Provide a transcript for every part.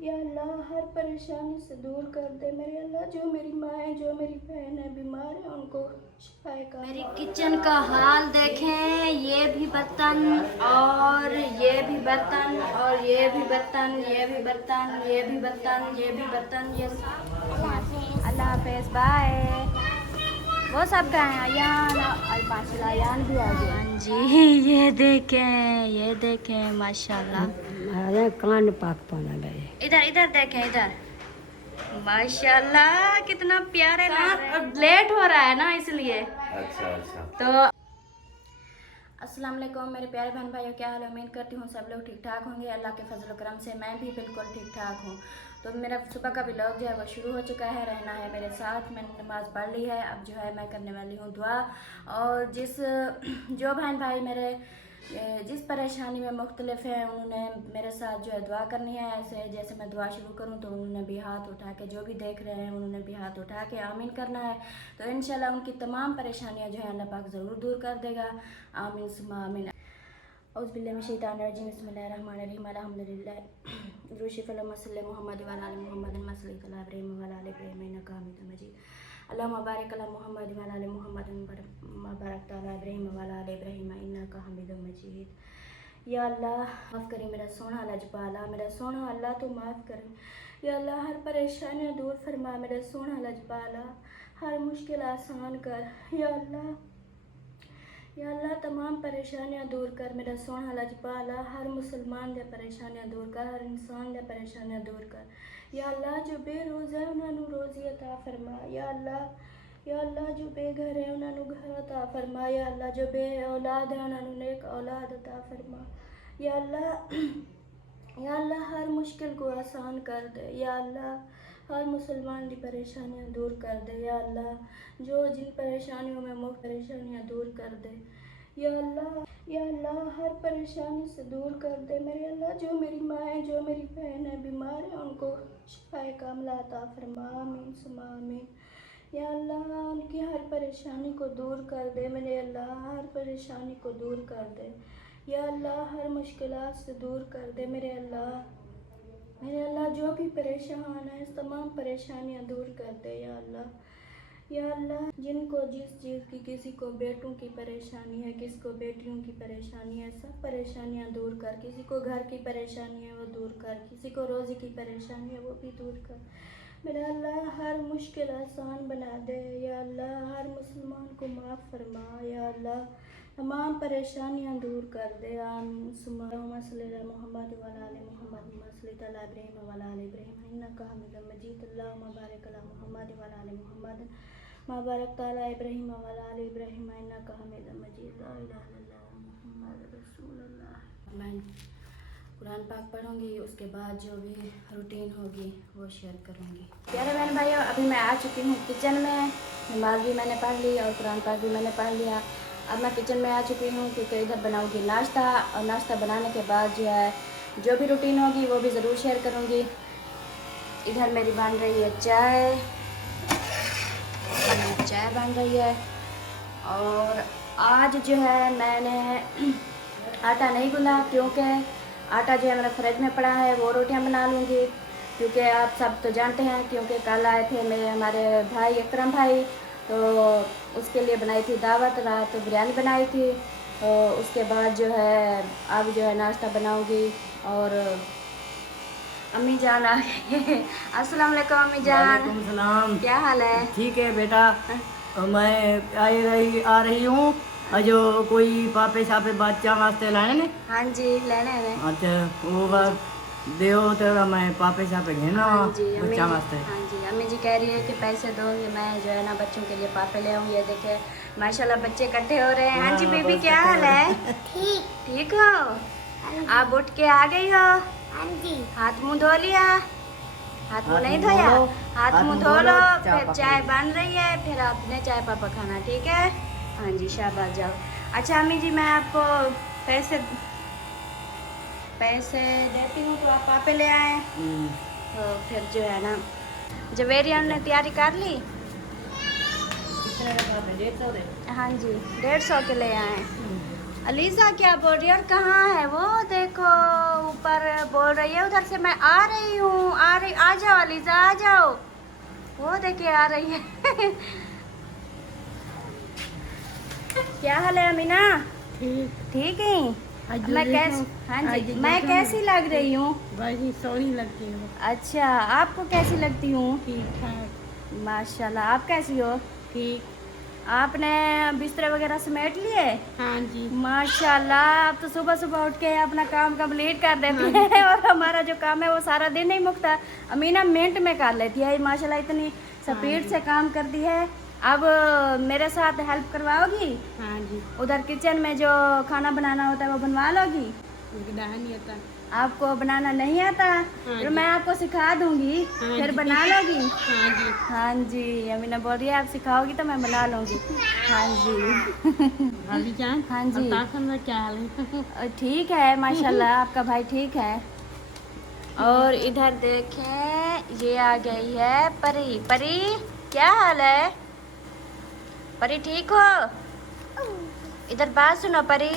या अल्लाह हर परेशानी से दूर कर दे मेरे अल्लाह। जो मेरी माँ है, जो मेरी बहन है बीमार है, उनको शिफाए का। मेरी किचन का हाल देखें, ये भी बर्तन और ये भी बर्तन और ये भी बर्तन, ये भी बर्तन, ये भी बर्तन, ये भी बर्तन, ये अल्लाह हाफिज़, बाय। वो सब का है अयान और माशाल्लाह अयान भी आ गया। हाँ जी, ये देखें माशाल्लाह। अरे कान पाक पाना गए। इधर इधर देखें, इधर माशाल्लाह कितना प्यारे लग रहे हैं। लेट हो रहा है ना इसलिए। अच्छा तो अस्सलाम वालेकुम मेरे प्यारे बहन भाइयों, क्या हाल है? उम्मीद करती हूँ सब लोग ठीक ठाक होंगे। अल्लाह के फजल करम से मैं भी बिल्कुल ठीक ठाक हूँ। तो मेरा सुबह का व्लॉग जो है वो शुरू हो चुका है। रहना है मेरे साथ, मैंने नमाज़ पढ़ ली है। अब जो है मैं करने वाली हूँ दुआ। और जो बहन भाई मेरे जिस परेशानी में मुख्तलिफ हैं, उन्होंने मेरे साथ जो है दुआ करनी है। ऐसे जैसे मैं दुआ शुरू करूं तो उन्होंने भी हाथ उठा के, जो भी देख रहे हैं उन्होंने भी हाथ उठा के आमीन करना है। तो इंशाल्लाह उनकी तमाम परेशानियां जो है अल्लाह पाक ज़रूर दूर कर देगा। आमीन सुम्मा आमीन। औज़ुबिल्लाहिमिनश्शैतानिर्रजीम, बिस्मिल्लाहिर्रहमानिर्रहीम, अल्हम्दुलिल्लाह रुशिफ़ल मसल्ले मोहम्मद व अला मोहम्मद मसल्ली तला इब्राहीम व अला इब्राहीम इन्नका हमीदुम मजीद। अल्लाहुम्मा बारिक अला मोहम्मद व अला मोहम्मद व बारक अला इब्राहीम व अला इब्राहीम इन्नका हमीदुम मजीद। या अल्लाह माफ़ करें मेरा सोना लजपाला, मेरा सोना अल्लाह तो माफ़ करें। या अल्लाह हर परेशानियाँ दूर फरमा मेरा सोना लजपाला, हर मुश्किल आसान कर। या अल्लाह तमाम परेशानियां दूर कर मेरा सोना लजपाला, हर मुसलमान दे परेशानियां दूर कर, हर इंसान दे परेशानियां दूर कर। या अल्लाह जो बेरोज़ है उन्होंने रोज़ी अता फरमा। या अल्लाह जो बेघर है उन्होंने घर अता फरमा। या अल्लाह जो बे औलाद है उन्होंने नेक औलाद अता फरमा। या अल्लाह हर मुश्किल को आसान कर दे। या अल्लाह हर मुसलमान की परेशानियां दूर कर दे। या अल्लाह जो जिन परेशानियों में मुख्त परेशानियां दूर कर दे। या अल्लाह हर परेशानी से दूर कर दे मेरे अल्लाह। जो मेरी माँ है, जो मेरी बहन है बीमार है, उनको शिफाए कामिला अता फरमा। आमीन सुम्मा आमीन। या अल्लाह उनकी हर परेशानी को दूर कर दे मेरे अल्लाह, हर परेशानी को दूर कर दे। या अल्लाह हर मुश्किलात से दूर कर दे मेरे अल्लाह जो भी परेशान है तमाम परेशानियां दूर कर दे। या अल्लाह जिनको जिस चीज़ की, किसी को बेटों की परेशानी है, किसी को बेटियों की परेशानी है, सब परेशानियां दूर कर। किसी को घर की परेशानी है वो दूर कर, किसी को रोज़ी की परेशानी है वो भी दूर कर मेरा अल्लाह। हर मुश्किल आसान बना दे। या अल्लाह हर मुसलमान को माफ़ फरमा। या अल्लाह तमाम परेशानियां दूर कर दे। आमीन सुम्मा सल्ली अला मोहम्मद व अला आलि मोहम्मद मसल्ली तला इब्राहीम व अला आलि इब्राहीम इन्नका हमीदुम मजीद। अल्लाहुम्मा बारिक अला मोहम्मद व अला आलि मोहम्मद मा बारकता अला इब्राहीम व अला आलि इब्राहीम इन्नका हमीदुम मजीद। ला इलाहा इल्लल्लाह मुहम्मद रसूलुल्लाह। मैं कुरान पाक पढ़ूंगी, उसके बाद जो भी रूटीन होगी वो शेयर करूंगी। प्यारे बहन भाइयों, अभी मैं आ चुकी हूँ किचन में। नमाज भी मैंने पढ़ ली और कुरान पाक भी मैंने पढ़ लिया। अब मैं किचन में आ चुकी हूँ क्योंकि इधर बनाऊंगी नाश्ता। और नाश्ता बनाने के बाद जो है जो भी रूटीन होगी वो भी ज़रूर शेयर करूँगी। इधर मेरी बन रही है चाय बन रही है। और आज जो है मैंने आटा नहीं गूंदा क्योंकि आटा जो है मेरा फ्रिज में पड़ा है, वो रोटियां बना लूँगी। क्योंकि आप सब तो जानते हैं, क्योंकि कल आए थे हमारे भाई अकरम भाई, तो उसके लिए बनाई थी दावत, रात तो बिरयानी बनाई थी। तो उसके बाद जो है अब जो है नाश्ता बनाऊँगी। और अम्मी जान आ गई। अस्सलाम वालेकुम अम्मी जान। वालेकुम सलाम। क्या हाल है? ठीक है बेटा, मैं आ रही हूँ। जो कोई पापे छापे बच्चा वास्ते लाए ने। हाँ जी लेने हैं। अच्छा वो देओ तो मैं पापे छापे घेना हाँ जी बच्चा वास्ते। हाँ जी अम्मी जी कह रही है कि पैसे दोगे, मैं जो है ना बच्चों के लिए पापे ले आऊँ। ये देखे माशाल्लाह बच्चे इकट्ठे हो रहे हैं। हाँ जी बेबी क्या हाल है? ठीक हो? आप उठ के आ गई हो? हाँ जी। हाथ मुंह धो लिया? हाथ मुंह नहीं धोया? हाथ मुंह धो लो, फिर चाय बन रही है, फिर आपने चाय पापा खाना, ठीक है? हाँ जी शाबाश जाओ। अच्छा अम्मी जी मैं आपको पैसे देती हूँ तो आप पापे ले आए। तो फिर जो है ना जवेरिया ने तैयारी कर ली। हाँ जी 150 के ले आए। अलीजा क्या बोल रही है और कहाँ है वो? देखो ऊपर बोल रही है उधर से मैं आ रही हूँ, आ जाओ अलीजा आ जाओ। वो देखिए आ रही है। क्या हाल है अमीना? ठीक। ठीक है। आज मैं जो कैसी, देखो, हाँ आज जी, जो मैं देखो कैसी ना, लग रही हूँ? बड़ी सोहनी लगती है। अच्छा, आपको कैसी लगती हूँ? ठीक ठाक। माशाल्लाह। आप कैसी हो? ठीक। आपने बिस्तर वगैरह समेट लिए? हाँ जी। माशाल्लाह, आप तो सुबह सुबह उठ के अपना काम कंप्लीट कर देती हाँ हैं और हमारा जो काम है वो सारा दिन नहीं मुकता। अमीना मिनट में कर लेती है माशाल्लाह, इतनी स्पीड जी। से काम करती है। अब मेरे साथ हेल्प करवाओगी? हाँ जी। उधर किचन में जो खाना बनाना होता है वो बनवा लोगी? मुझे नहीं आता। आपको बनाना नहीं आता? हाँ तो जी। मैं आपको सिखा दूंगी, हाँ फिर जी। बना लोगी? हाँ जी। हाँ जी, अमीना बोल रही है आप सिखाओगी तो मैं बना लूँगी। हाँ जी। भाभी जान। हाँ जी। बता समझ क्या हाल है? ठीक है माशाल्लाह, आपका भाई ठीक है। और इधर देखें, ये आ गई है परी। परी क्या हाल है? परी ठीक हो? इधर बात सुनो परी।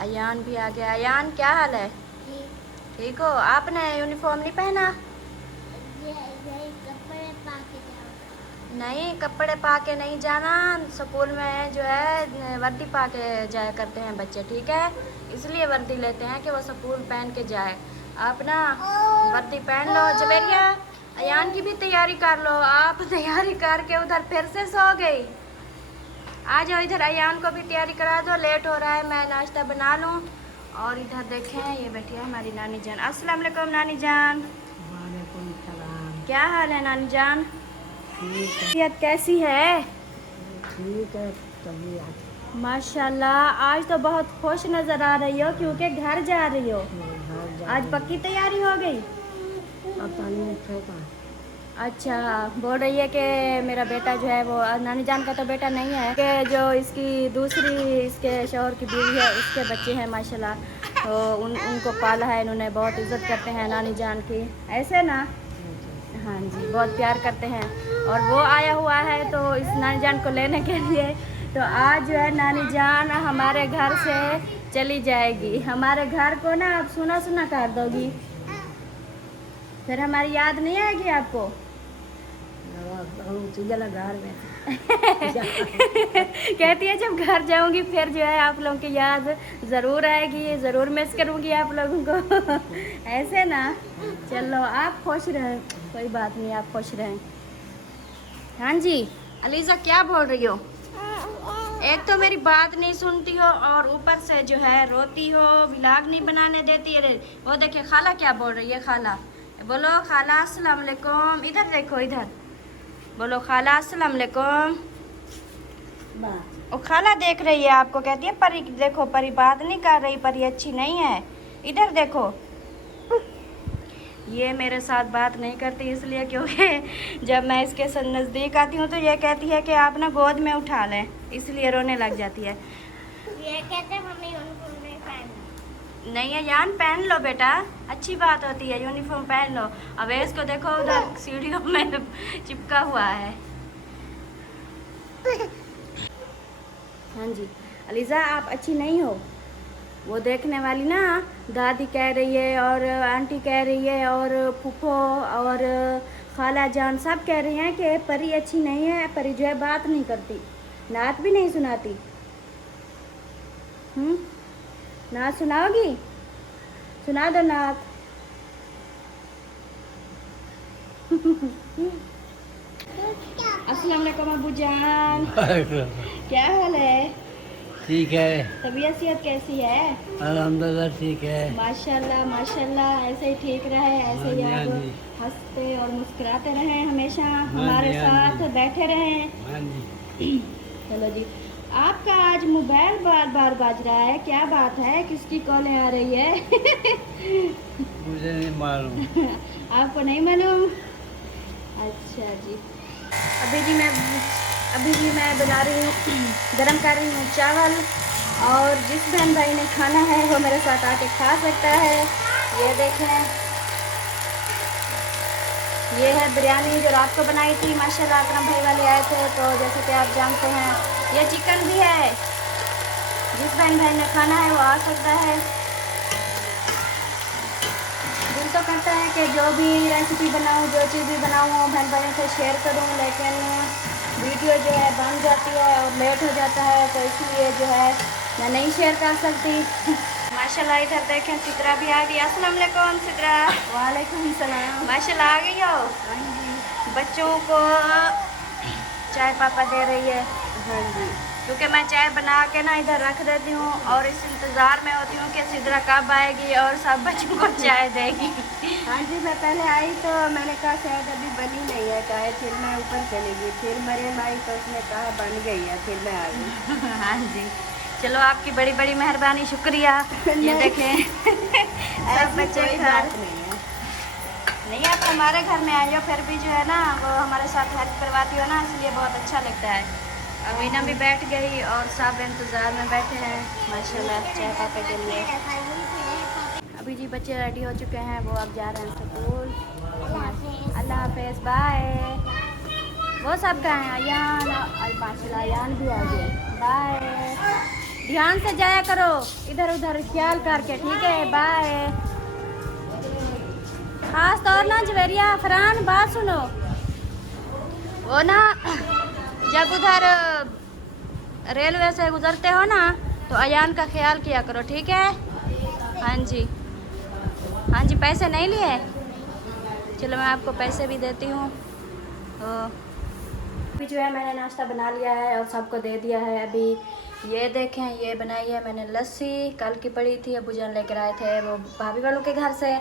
अयान भी आ गया। अयान क्या हाल है? ठीक हो? आपने यूनिफॉर्म नहीं पहना? नहीं, कपड़े पा के नहीं जाना। स्कूल में जो है वर्दी पा के जाया करते हैं बच्चे, ठीक है? इसलिए वर्दी लेते हैं कि वो स्कूल पहन के जाए। आप ना वर्दी पहन लो। जवेरिया, अयान की भी तैयारी कर लो। आप तैयारी करके उधर फिर से सो गई। आ जाओ इधर, अयान को भी तैयारी करा दो, लेट हो रहा है, मैं नाश्ता बना लूँ। और इधर देखें, ये बैठी है हमारी नानी जान। अस्सलाम वालेकुम नानी जान। वालेकुम सलाम। क्या हाल है नानी जान? ठीक है। तबीयत कैसी है? ठीक है। तबीयत माशाल्लाह, आज तो बहुत खुश नज़र आ रही हो क्योंकि घर जा रही हो। आज पक्की तैयारी हो गई? पता नहीं छोटा। अच्छा, बोल रही है कि मेरा बेटा जो है वो, नानी जान का तो बेटा नहीं है, कि जो इसकी दूसरी इसके शौहर की बीवी है उसके बच्चे हैं माशाल्लाह, तो उनको पाला है इन्होंने, बहुत इज्जत करते हैं नानी जान की, ऐसे ना? हाँ जी, बहुत प्यार करते हैं। और वो आया हुआ है तो इस नानी जान को लेने के लिए, तो आज जो है नानी जान हमारे घर से चली जाएगी। हमारे घर को ना आप सुना सुना कर दोगी, फिर हमारी याद नहीं आएगी आपको? घर में कहती है जब घर जाऊंगी फिर जो है आप लोगों की याद ज़रूर आएगी, ज़रूर मिस करूंगी आप लोगों को। ऐसे ना? चलो आप खुश रहें, कोई बात नहीं, आप खुश रहें। हाँ जी, अलीजा क्या बोल रही हो? एक तो मेरी बात नहीं सुनती हो और ऊपर से जो है रोती हो, व्लॉग नहीं बनाने देती है। वो देखिए खाला क्या बोल रही है। खाला बोलो, खाला अस्सलाम वालेकुम। इधर देखो, इधर बोलो खाला अस्सलाम वालेकुम। और खाला देख रही है आपको, कहती है परी देखो, परी बात नहीं कर रही, परी अच्छी नहीं है। इधर देखो, ये मेरे साथ बात नहीं करती इसलिए क्योंकि जब मैं इसके नज़दीक आती हूँ तो ये कहती है कि आप ना गोद में उठा लें, इसलिए रोने लग जाती है। ये कहते हैं मम्मी यूनिफॉर्म नहीं पहनना। नहीं है यान, पहन लो बेटा, अच्छी बात होती है, यूनिफॉर्म पहन लो। अवेश को देखो उधर सीढ़ियों में चिपका हुआ है। हाँ जी, अलीजा आप अच्छी नहीं हो। वो देखने वाली ना दादी कह रही है और आंटी कह रही है और फूफो और खाला जान सब कह रही हैं कि परी अच्छी नहीं है। परी जो है बात नहीं करती, नात भी नहीं सुनाती। नात सुनाओगी? सुना दो नात। अस्सलाम वालेकुम अबू जान, क्या हाल है? ठीक है, तबीयत सेहत कैसी है? अल्हम्दुलिल्लाह ठीक है। माशाल्लाह माशाल्लाह, ऐसे ही ठीक रहे, ऐसे ही हाँ आप जी। हंसते और मुस्कुराते रहें, हमेशा हमारे हाँ साथ जी। बैठे रहें। हाँ जी। चलो जी, आपका आज मोबाइल बार बार बाज रहा है, क्या बात है? किसकी कॉलें आ रही है? मुझे नहीं मालूम। आपको नहीं मालूम? अच्छा जी, अभी भी मैं बना रही हूँ, गरम कर रही हूँ चावल, और जिस बहन भाई ने खाना है वो मेरे साथ आके खा सकता है। ये देखें, ये है बिरयानी जो रात को बनाई थी माशाल्लाह, अकरम भाई वाले आए थे तो जैसे कि आप जानते हैं। ये चिकन भी है, जिस बहन भाई ने खाना है वो आ सकता है। दिल तो करता है कि जो भी रेसिपी बनाऊँ, जो चीज़ भी बनाऊँ बहन भाइयों से शेयर करूँ, लेकिन वीडियो जो है बन जाती है और लेट हो जाता है, तो इसलिए जो है मैं नहीं शेयर कर सकती। माशाल्लाह इधर देखें सिद्रा भी आ गई। अस्सलाम वालेकुम सिद्रा। वालेकुम सलाम। माशाल्लाह आ गई हो। हाँ जी। बच्चों को चाय पापा दे रही है। हाँ जी। क्योंकि मैं चाय बना के ना इधर रख देती हूँ और इस इंतज़ार में होती हूँ कि सिद्रा कब आएगी और सब बच्चों को चाय देगी। हाँ जी, मैं पहले आई तो मैंने कहा शायद अभी बनी नहीं है चाय, फिर मैं ऊपर चली गई, फिर मरियम आई तो उसने कहा बन गई है, फिर मैं आ गई। हाँ जी, चलो आपकी बड़ी बड़ी मेहरबानी, शुक्रिया। ये देखें सब बच्चे घर नहीं, आप हमारे घर में आई हो फिर भी जो है ना वो हमारे साथ हेल्प करवाती हो ना, इसलिए बहुत अच्छा लगता है। अमीना भी बैठ गई और सब इंतज़ार में बैठे हैं माशाल्लाह चाय पापा के लिए। अभी जी बच्चे रेडी हो चुके हैं, वो अब जा रहे हैं स्कूल। अल्लाह हाफिज़, बाय। वो सब गए हैं, अयान माशाल्लाह अयान भी आ गए। बाय, ध्यान से जाया करो, इधर उधर ख्याल करके, ठीक है। बाय। खास तौर ना जवेरिया फरहान बात सुनो, वो ना जब उधर रेलवे से गुजरते हो ना तो अयान का ख्याल किया करो, ठीक है। हाँ जी, हाँ जी, पैसे नहीं लिए, चलो मैं आपको पैसे भी देती हूँ। अभी जो है मैंने नाश्ता बना लिया है और सबको दे दिया है। अभी ये देखें, ये बनाई है मैंने लस्सी, कल की पड़ी थी, अबू जान लेकर आए थे वो भाभी वालों के घर से।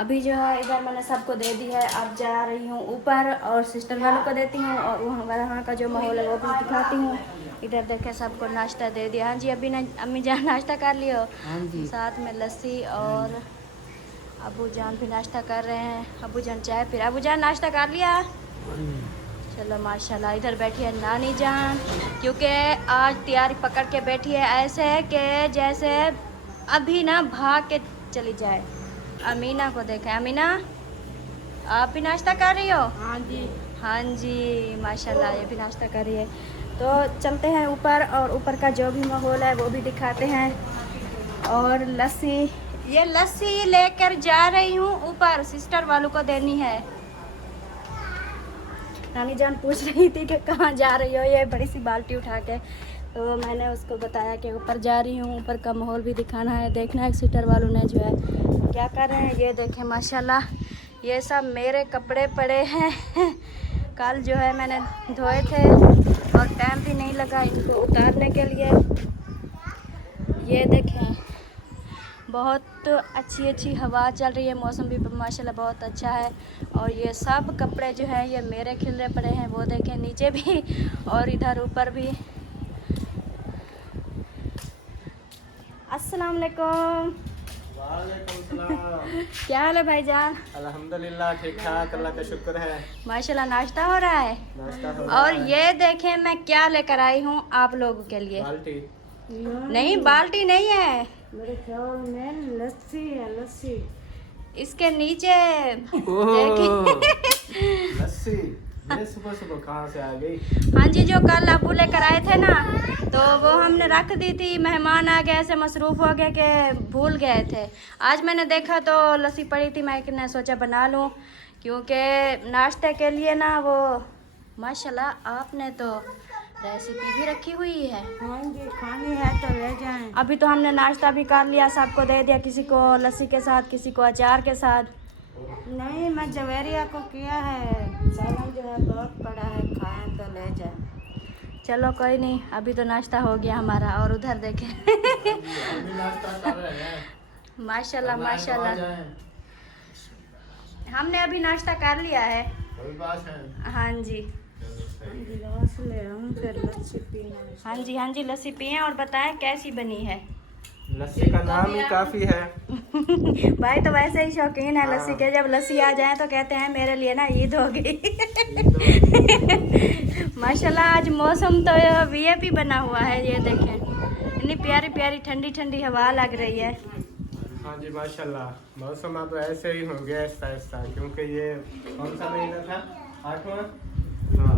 अभी जो है इधर मैंने सबको दे दी है। अब जा रही हूँ ऊपर और सिस्टर वालों को देती हूँ और वहाँ का जो माहौल है वो भी दिखाती हूँ। इधर देखें सबको नाश्ता दे दिया। हाँ जी, अभी ना अम्मी जान नाश्ता कर लियो। हाँ जी। साथ में लस्सी और अबू जान भी नाश्ता कर रहे हैं। अबू जान चाय पी रहे। अबू जान नाश्ता कर लिया? चलो माशाल्लाह। इधर बैठी है नानी जान, क्योंकि आज तैयारी पकड़ के बैठी है ऐसे कि जैसे अभी ना भाग के चली जाए। अमीना को देखें, अमीना आप भी नाश्ता कर रही हो? हाँ जी। हाँ जी माशाल्लाह, ये भी नाश्ता कर रही है। तो चलते हैं ऊपर और ऊपर का जो भी माहौल है वो भी दिखाते हैं। और लस्सी, ये लस्सी लेकर जा रही हूँ ऊपर, सिस्टर वालों को देनी है। नानी जान पूछ रही थी कि कहाँ जा रही हो, ये बड़ी सी बाल्टी उठा के, तो मैंने उसको बताया कि ऊपर जा रही हूँ, ऊपर का माहौल भी दिखाना है। देखना है सिस्टर वालों ने जो है क्या कर रहे हैं। ये देखें माशाल्लाह, ये सब मेरे कपड़े पड़े हैं कल जो है मैंने धोए थे और टाइम भी नहीं लगा इनको उतारने के लिए। ये देखें बहुत अच्छी हवा चल रही है, मौसम भी माशाल्लाह बहुत अच्छा है। और ये सब कपड़े जो हैं ये मेरे खिलरे पड़े हैं, वो देखें नीचे भी और इधर ऊपर भी। अस्सलाम वालेकुम। वालेकुम सलाम। क्या हाल है भाईजान? अल्हम्दुलिल्लाह ठीक ठाक, अल्लाह का शुक्र है। माशाल्लाह नाश्ता हो रहा है। नाश्ता हो रहा और है। ये देखें मैं क्या लेकर आई हूँ आप लोगों के लिए। बाल्टी नहीं बाल्टी नहीं है, मेरे ख्याल में लस्सी है, लस्सी। इसके नीचे देखिए लस्सी। ये सुबह सुबह कहाँ से आ गई? हाँ जी, जो कल अबू लेकर आए थे ना तो वो हमने रख दी थी, मेहमान आ गए ऐसे मसरूफ़ हो गए कि भूल गए थे। आज मैंने देखा तो लस्सी पड़ी थी, मैं सोचा बना लूँ, क्योंकि नाश्ते के लिए ना वो माशाल्लाह आपने तो रेसिपी भी रखी हुई है। हाँ जी, खानी है तो ले जाएं। अभी तो हमने नाश्ता भी कर लिया, सबको दे दिया, किसी को लस्सी के साथ, किसी को अचार के साथ। नहीं, मैं जवेरिया को किया है, सालन जो है बहुत बड़ा है, खाएं तो ले जाए। चलो कोई नहीं, अभी तो नाश्ता हो गया हमारा। और उधर देखें अभी नाश्ता कर रहे हैं। माशाल्लाह माशाल्लाह, जाएं। हमने अभी नाश्ता कर लिया है। कोई बात है। हाँ जी, गिलास ले आऊं, फिर लस्सी पीना है। हाँ जी, हाँ जी, लस्सी पिए और बताएं कैसी बनी है। लस्सी का नाम ही काफी है। भाई तो वैसे ही शौकीन है लस्सी के, जब लस्सी आ जाए तो कहते हैं मेरे लिए ना ईद हो गई माशाल्लाह आज मौसम तो वीआईपी बना हुआ है। ये देखें इतनी प्यारी प्यारी ठंडी ठंडी हवा लग रही है। हाँ जी माशाल्लाह, मौसम अब ऐसे ही हो गया ऐसा ऐसा, क्योंकि ये कौन सा महीना था? 8वां? हाँ,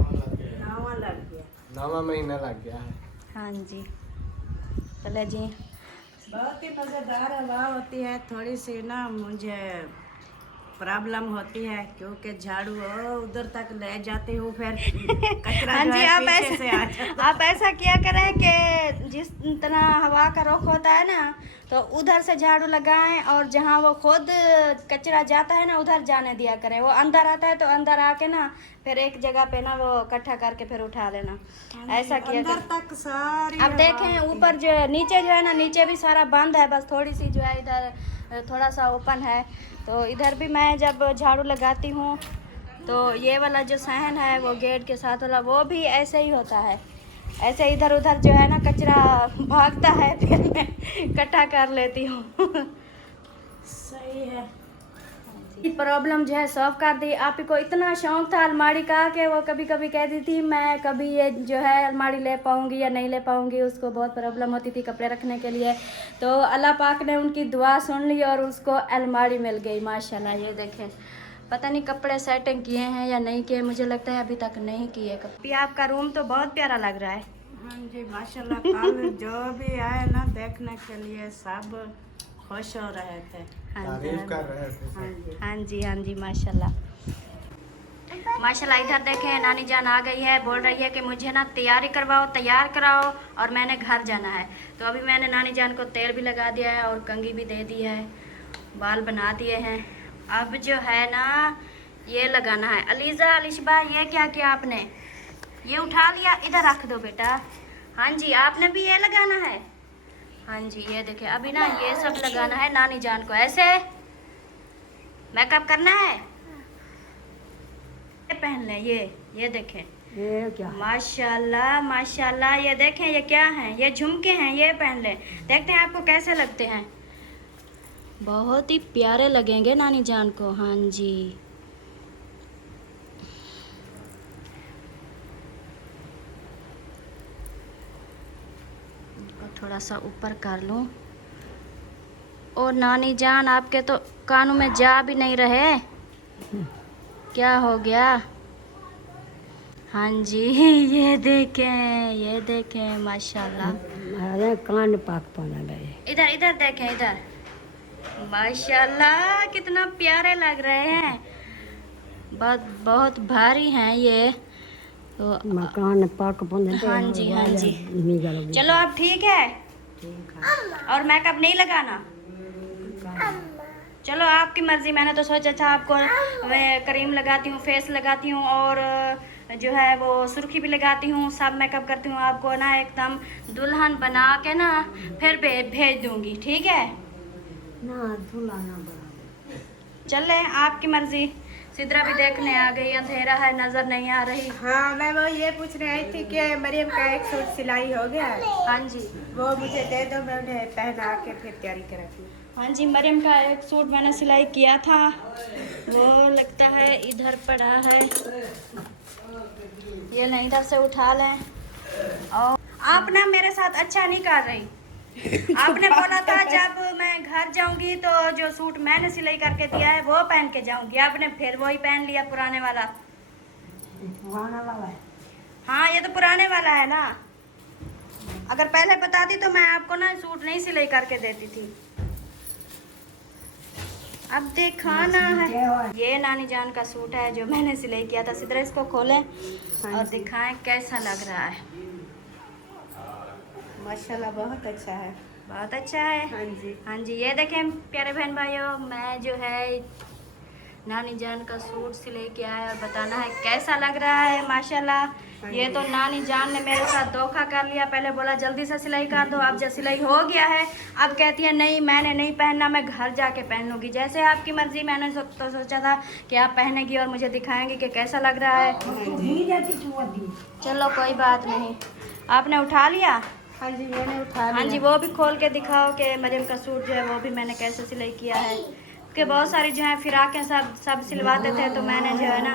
नावा लग गया। 9वां महीना लग गया है। हाँ जी, चले जी। बहुत ही मज़ेदार हवा होती है। थोड़ी सी ना मुझे प्रॉब्लम होती है क्योंकि झाड़ू उधर तक ले जाती हूँ, फिर कचरा हाँ जो जी, है आप पीछे से आ ऐसा जाता आप ऐसा किया करें कि जिस तरह हवा का रुख होता है ना, तो उधर से झाड़ू लगाएं और जहाँ वो खुद कचरा जाता है ना उधर जाने दिया करें। वो अंदर आता है तो अंदर आके ना फिर एक जगह पे ना वो इकट्ठा करके फिर उठा लेना, ऐसा किया अंदर करें। तक सारी अब हवा देखें होती ऊपर जो नीचे जो है ना, नीचे भी सारा बंद है, बस थोड़ी सी जो है इधर थोड़ा सा ओपन है। तो इधर भी मैं जब झाड़ू लगाती हूँ तो ये वाला जो सहन है वो गेट के साथ वाला वो भी ऐसे ही होता है, ऐसे इधर उधर जो है ना कचरा भागता है, फिर मैं इकट्ठा कर लेती हूँ। सही है। प्रॉब्लम जो है सॉल्व कर दी। आप को इतना शौक था अलमारी का कि वो कभी कभी कहती थी मैं कभी ये जो है अलमारी ले पाऊँगी या नहीं ले पाऊँगी, उसको बहुत प्रॉब्लम होती थी कपड़े रखने के लिए। तो अल्लाह पाक ने उनकी दुआ सुन ली और उसको अलमारी मिल गई माशाल्लाह। ये देखें, पता नहीं कपड़े सेटिंग किए हैं या नहीं किए, मुझे लगता है अभी तक नहीं किए। कभी आपका रूम तो बहुत प्यारा लग रहा है। हाँ जी माशाल्लाह, कल जो भी आए ना देखने के लिए सब खुश हो रहे थे, हाँ जी, तारीफ कर रहे थे हाँ सब। जी। हाँ जी, हाँ जी माशाल्लाह माशाल्लाह। इधर देखें नानी जान आ गई है, बोल रही है कि मुझे ना तैयारी करवाओ, तैयार कराओ और मैंने घर जाना है। तो अभी मैंने नानी जान को तेल भी लगा दिया है और कंघी भी दे दी है, बाल बना दिए हैं। अब जो है ना ये लगाना है। अलीज़ा, अलिशबा, ये क्या किया आपने? ये उठा लिया, इधर रख दो बेटा। हाँ जी, आपने भी ये लगाना है। हाँ जी, ये देखें अभी ना ये सब लगाना है नानी जान को, ऐसे मेकअप करना है। ये पहन लें, ये देखें, ये क्या माशाल्लाह माशाल्लाह। ये देखें ये क्या है, ये झुमके हैं, ये पहन लें, देखते हैं आपको कैसे लगते हैं। बहुत ही प्यारे लगेंगे नानी जान को। हाँ जी, इनको थोड़ा सा ऊपर कर लूं। और नानी जान आपके तो कानों में जा भी नहीं रहे, क्या हो गया? हाँ जी, ये देखें माशाल्लाह। अरे कान पाक पाना गए। इधर इधर देखें, इधर माशाल्लाह कितना प्यारे लग रहे हैं। बहुत बहुत भारी हैं ये तो। मकान पाक पाना। हाँ जी, हाँ जी, चलो अब ठीक है। और मेकअप नहीं लगाना, चलो आपकी मर्जी। मैंने तो सोचा था आपको मैं क्रीम लगाती हूँ, फेस लगाती हूँ और जो है वो सुर्खी भी लगाती हूँ, सब मेकअप करती हूँ। आपको ना एकदम दुल्हन बना के ना फिर भेज दूँगी, ठीक है ना? दुल्हन बना। चले, आपकी मर्जी। सिद्रा भी देखने आ गई, अंधेरा है नजर नहीं आ रही। हाँ, मैं वो ये पूछने आई थी कि मरियम का एक सूट सिलाई हो गया है। हाँ जी, वो मुझे दे दो, मैं उन्हें पहना के फिर तैयारी कराती। हाँ जी, मरियम का एक सूट मैंने सिलाई किया था, वो लगता है इधर पड़ा है। ये नहीं, इधर से उठा लें। और आप ना मेरे साथ अच्छा नहीं कर रही। आपने बोला था जब मैं घर जाऊंगी तो जो सूट मैंने सिलाई करके दिया है वो पहन के जाऊंगी, आपने फिर वही पहन लिया पुराने वाला। पुराना वाला है। हाँ, ये तो पुराने वाला है ना। अगर पहले बताती तो मैं आपको ना सूट नहीं सिलाई करके देती थी। अब दिखाना है, ये नानी जान का सूट है जो मैंने सिलाई किया था। सिद्रा इसको खोलें और दिखाएं कैसा लग रहा है। माशाल्लाह बहुत अच्छा है। बहुत अच्छा है। हाँ जी, हाँ जी, ये देखें प्यारे बहन भाइयों, मैं जो है नानी जान का सूट सिलाई किया है और बताना है कैसा लग रहा है। माशाल्लाह ये तो नानी जान ने मेरे साथ धोखा कर लिया। पहले बोला जल्दी से सिलाई कर दो, अब जब सिलाई हो गया है अब कहती है नहीं मैंने नहीं पहनना, मैं घर जाके पहन लूँगी। जैसे आपकी मर्जी, मैंने तो सोचा था कि आप पहनेगी और मुझे दिखाएंगे कि कैसा लग रहा है। चलो कोई बात नहीं, आपने उठा लिया। हाँ जी, मैंने उठा हाँ लिया। जी, वो भी खोल के दिखाओ कि मरियम का सूट जो है वो भी मैंने कैसे सिलाई किया है। के बहुत सारे जो है फिराकें सब सिलवाते थे, तो मैंने जो है ना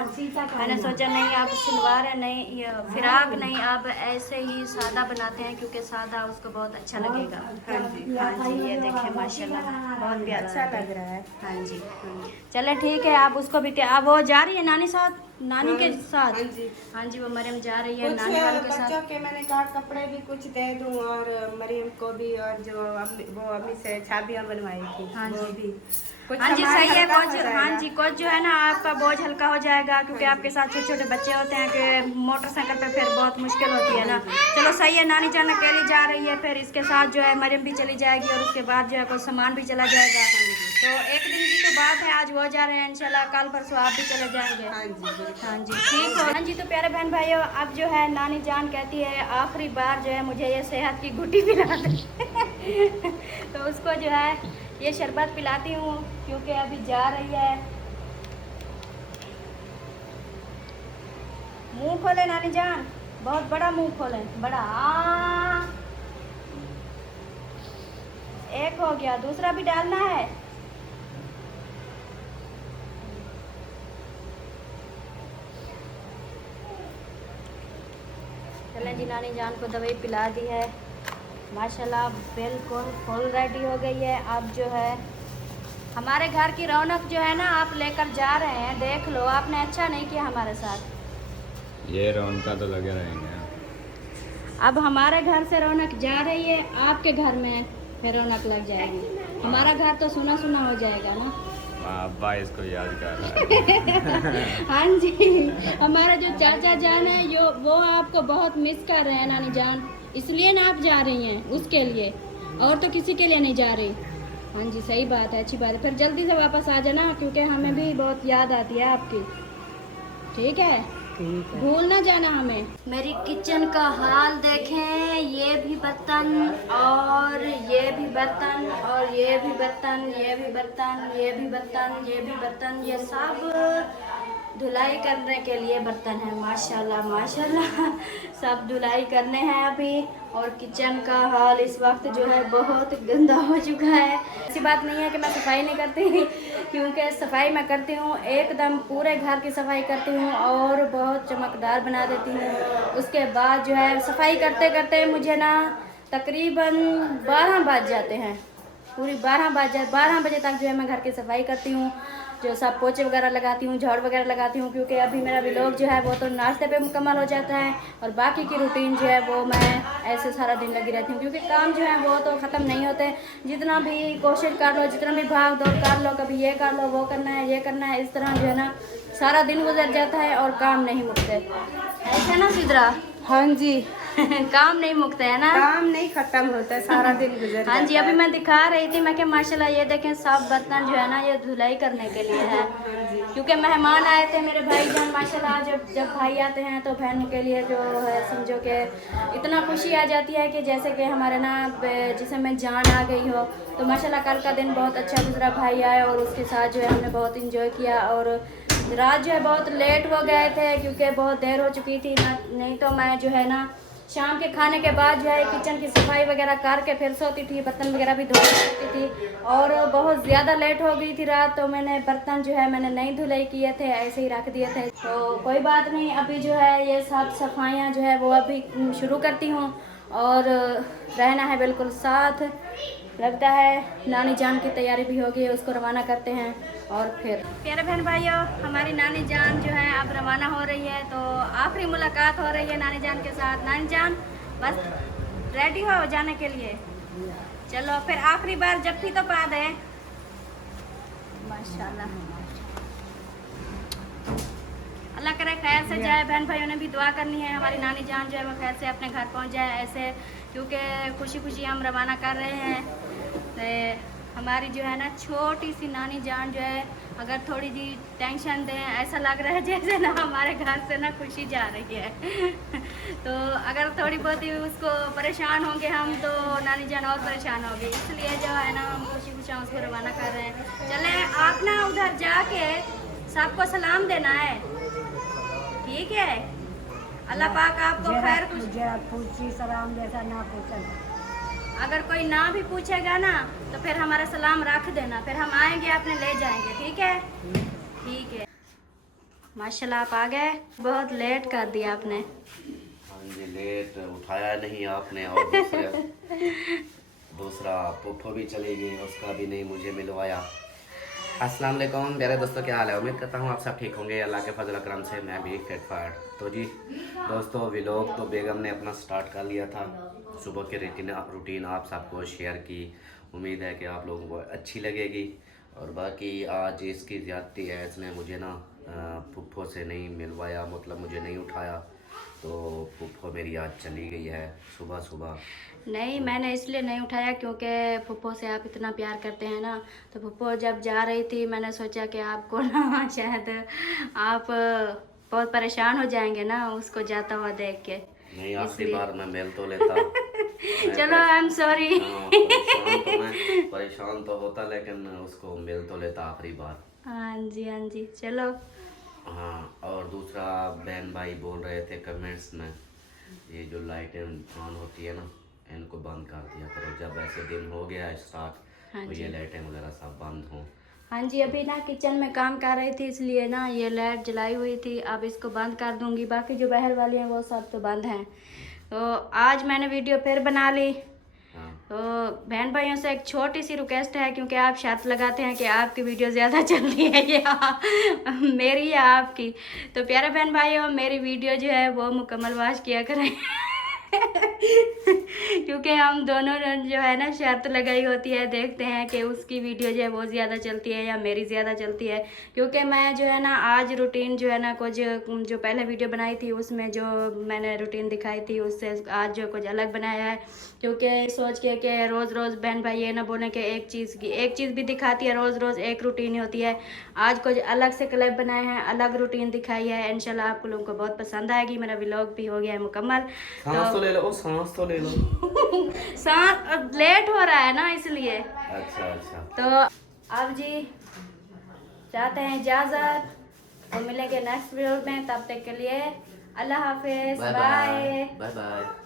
मैंने सोचा नहीं अब सिलवा रहे नहीं ये फिराक नहीं, अब ऐसे ही सादा बनाते हैं क्योंकि सादा उसको बहुत अच्छा लगेगा। हाँ जी ये देखें माशाल्लाह बहुत प्यारा अच्छा लग रहा है। हाँ जी चले ठीक है, आप उसको भी अब वो जा रही है नानी साथ, नानी के साथ। हाँ जी वो मरियम जा रही है नानी वालों के साथ। बच्चों के मैंने कहा कपड़े भी कुछ दे दूं और मरियम को भी, और जो अम्मी से छाबियाँ बनवाई थी हाँ वो जी। भी कुछ हाँ जी सामान सही है हल्का हो कुछ। जाएगा। हाँ जी कुछ जो है ना आपका बोझ हल्का हो जाएगा क्योंकि आपके साथ छोटे छोटे बच्चे होते हैं कि मोटरसाइकिल पे फिर बहुत मुश्किल होती है ना। चलो सही है, नानी जान अकेली जा रही है, फिर इसके साथ जो है मरियम भी चली जाएगी और उसके बाद जो है कुछ सामान भी चला जाएगा। तो एक दिन की तो बात है, आज वो जा रहे हैं, इंशाल्लाह कल परसों आप भी चले जाएंगे। हाँ जी ठीक हो। हाँ जी तो प्यारे बहन भाइयों अब जो है नानी जान कहती है आखिरी बार जो है मुझे ये सेहत की गुटी पिला दे तो उसको जो है ये शरबत पिलाती हूँ क्योंकि अभी जा रही है। मुंह खोले नानी जान, बहुत बड़ा मुंह खोले, बड़ा एक हो गया, दूसरा भी डालना है। चलें जी नानी जान को दवाई पिला दी है माशाल्लाह, बिल्कुल फुल रेडी हो गई है। अब जो है हमारे घर की रौनक जो है ना आप लेकर जा रहे हैं, देख लो आपने अच्छा नहीं किया हमारे साथ। ये रौनक तो लगे रहेंगे। अब हमारे घर से रौनक जा रही है, आपके घर में फिर रौनक लग जाएगी, हमारा घर तो सुना सुना हो जाएगा ना। अब्बा इसको याद कर रहा है। हाँ जी हमारा जो चाचा जान है वो आपको बहुत मिस कर रहे हैं नानी जान, इसलिए ना आप जा रही हैं उसके लिए, और तो किसी के लिए नहीं जा रही। हाँ जी सही बात है, अच्छी बात है, फिर जल्दी से वापस आ जाना क्योंकि हमें भी बहुत याद आती है आपकी। ठीक है भूल ना जाना हमें। मेरी किचन का हाल देखें, ये भी बर्तन और ये भी बर्तन और ये भी बर्तन, ये भी बर्तन, ये भी बर्तन, ये भी बर्तन, ये सब धुलाई करने के लिए बर्तन है। माशाल्लाह माशाल्लाह सब धुलाई करने हैं अभी। और किचन का हाल इस वक्त जो है बहुत गंदा हो चुका है। ऐसी बात नहीं है कि मैं सफाई नहीं करती क्योंकि सफाई मैं करती हूँ, एकदम पूरे घर की सफाई करती हूँ और बहुत चमकदार बना देती हूँ। उसके बाद जो है सफाई करते करते मुझे ना तकरीबन 12 बज जाते हैं, पूरी 12 बजे तक जो है मैं घर की सफाई करती हूँ, जो सब पोछे वगैरह लगाती हूँ, झाड़ू वगैरह लगाती हूँ क्योंकि अभी मेरा व्लॉग जो है वो तो नाश्ते पे मुकम्मल हो जाता है और बाकी की रूटीन जो है वो मैं ऐसे सारा दिन लगी रहती हूँ क्योंकि काम जो है वो तो ख़त्म नहीं होते। जितना भी कोशिश कर लो, जितना भी भाग दौड़ कर लो, कभी ये कर लो, वो करना है, ये करना है, इस तरह जो है ना सारा दिन गुजर जाता है और काम नहीं मुकते। ऐसा ना सिद्रा? हाँ जी काम नहीं मुकते है ना, काम नहीं खत्म होता, सारा दिन गुजर हाँ जी अभी मैं दिखा रही थी, मैं क्या माशाल्लाह ये देखें सब बर्तन जो है ना ये धुलाई करने के लिए है क्योंकि मेहमान आए थे मेरे भाईजान। माशाल्लाह जब भाई आते हैं तो बहन के लिए जो है समझो कि इतना खुशी आ जाती है कि जैसे कि हमारे ना जिसम में जान आ गई हो। तो माशाल्लाह कल का दिन बहुत अच्छा गुजरा, भाई आए और उसके साथ जो है हमने बहुत इंजॉय किया और रात जो है बहुत लेट हो गए थे क्योंकि बहुत देर हो चुकी थी ना, नहीं तो मैं जो है ना शाम के खाने के बाद जो है किचन की सफाई वगैरह करके फिर सोती थी, बर्तन वगैरह भी धो सकती थी और बहुत ज़्यादा लेट हो गई थी रात, तो मैंने बर्तन जो है मैंने नहीं धुलाई किए थे, ऐसे ही रख दिए थे। तो कोई बात नहीं, अभी जो है ये सब सफाइयाँ जो है वो अभी शुरू करती हूँ और रहना है बिल्कुल साथ। लगता है नानी जान की तैयारी भी होगी, उसको रवाना करते हैं और फिर प्यारे बहन भाइयों हमारी नानी जान जो है अब रवाना हो रही है, तो आखिरी मुलाकात हो रही है नानी जान के साथ। नानी जान बस रेडी हो जाने के लिए? चलो फिर आखिरी बार जप्फी तो पा दे। माशाल्लाह अल्लाह करे खैर से जाए, बहन भाइयों ने भी दुआ करनी है हमारी नानी जान जो है वो खैर से अपने घर पहुंच जाए ऐसे, क्योंकि खुशी खुशी हम रवाना कर रहे हैं। तो हमारी जो है ना छोटी सी नानी जान जो है अगर थोड़ी जी टेंशन दें, ऐसा लग रहा है जैसे ना हमारे घर से ना खुशी जा रही है तो अगर थोड़ी बहुत ही उसको परेशान होंगे हम तो नानी जान और परेशान होगी, इसलिए जो है ना हम खुशी खुशी उसको रवाना कर रहे हैं। चले आप ना उधर जाके सबको सलाम देना है, ठीक है? अल्लाह पाक आपको खैर कुछ पूछी सलाम जैसा ना पूछा। अगर कोई ना भी पूछेगा ना तो फिर हमारा सलाम रख देना, फिर हम आएंगे अपने ले जाएंगे, ठीक है? ठीक है। माशाल्लाह आप आ गए, बहुत लेट कर दिया आपने। हाँ जी, लेट उठाया नहीं आपने, और दूसरा पुप्पो भी चली गई, उसका भी नहीं मुझे मिलवाया। अस्सलाम वालेकुम मेरे दोस्तों, क्या हाल है? उम्मीद करता हूँ आप सब ठीक होंगे, अल्लाह के फजल करम से मैं भी फिट फाट। तो जी दोस्तों, व्लॉग तो बेगम ने अपना स्टार्ट कर लिया था, सुबह के रूटीन आप सबको शेयर की, उम्मीद है कि आप लोगों को अच्छी लगेगी। और बाकी आज इसकी ज़्यादती है, इसने मुझे ना पुप्पो से नहीं मिलवाया, मतलब मुझे नहीं उठाया, तो पुप्पो मेरी आज चली गई है सुबह सुबह। नहीं, मैंने इसलिए नहीं उठाया क्योंकि पुप्पो से आप इतना प्यार करते हैं ना, तो पुप्पो जब जा रही थी मैंने सोचा कि आपको ना शायद आप बहुत परेशान हो जाएंगे ना उसको जाता हुआ देख के। नहीं, आखिरी बार मैं मिल तो लेता। चलो आई एम सॉरी। परेशान तो होता, लेकिन उसको मिल तो लेता आखिरी बार। हाँ जी चलो। हाँ, और दूसरा बहन भाई बोल रहे थे कमेंट्स में, ये जो लाइटें ऑन होती है ना, इनको बंद कर दिया करो, जब ऐसे दिन हो गया स्टार्ट तो ये लाइटें वगैरह सब बंद हों। हाँ जी, अभी ना किचन में काम कर रही थी इसलिए ना ये लाइट जलाई हुई थी, अब इसको बंद कर दूंगी, बाकी जो बाहर वाली हैं वो सब तो बंद हैं। तो आज मैंने वीडियो फिर बना ली। तो बहन भाइयों से एक छोटी सी रिक्वेस्ट है, क्योंकि आप शर्त लगाते हैं कि आपकी वीडियो ज़्यादा चल रही है या मेरी या आपकी, तो प्यारे बहन भाइयों मेरी वीडियो जो है वो मुकम्मल वॉच किया करें क्योंकि हम दोनों ने जो है ना शर्त लगाई होती है, देखते हैं कि उसकी वीडियो जो है वो ज़्यादा चलती है या मेरी ज़्यादा चलती है। क्योंकि मैं जो है ना आज रूटीन जो है ना कुछ जो पहले वीडियो बनाई थी उसमें जो मैंने रूटीन दिखाई थी उससे आज जो कुछ अलग बनाया है, क्योंकि सोच के कि रोज़ रोज़ बहन भाई ये ना बोलें कि एक चीज़ भी दिखाती है, रोज़ रोज़ एक रूटीन ही होती है। आज कुछ अलग से क्लिप बनाए हैं, अलग रूटीन दिखाई है, इंशाल्लाह आप लोगों को बहुत पसंद आएगी। मेरा व्लॉग भी हो गया है मुकम्मल। सांस तो ले लो, सांस तो ले लो। सांस लेट हो रहा है ना इसलिए। अच्छा। तो अब जी चाहते हैं इजाज़त, तो मिलेंगे नेक्स्ट वीडियो में, तब तक के लिए अल्लाह हाफिज़, बाय। बाय।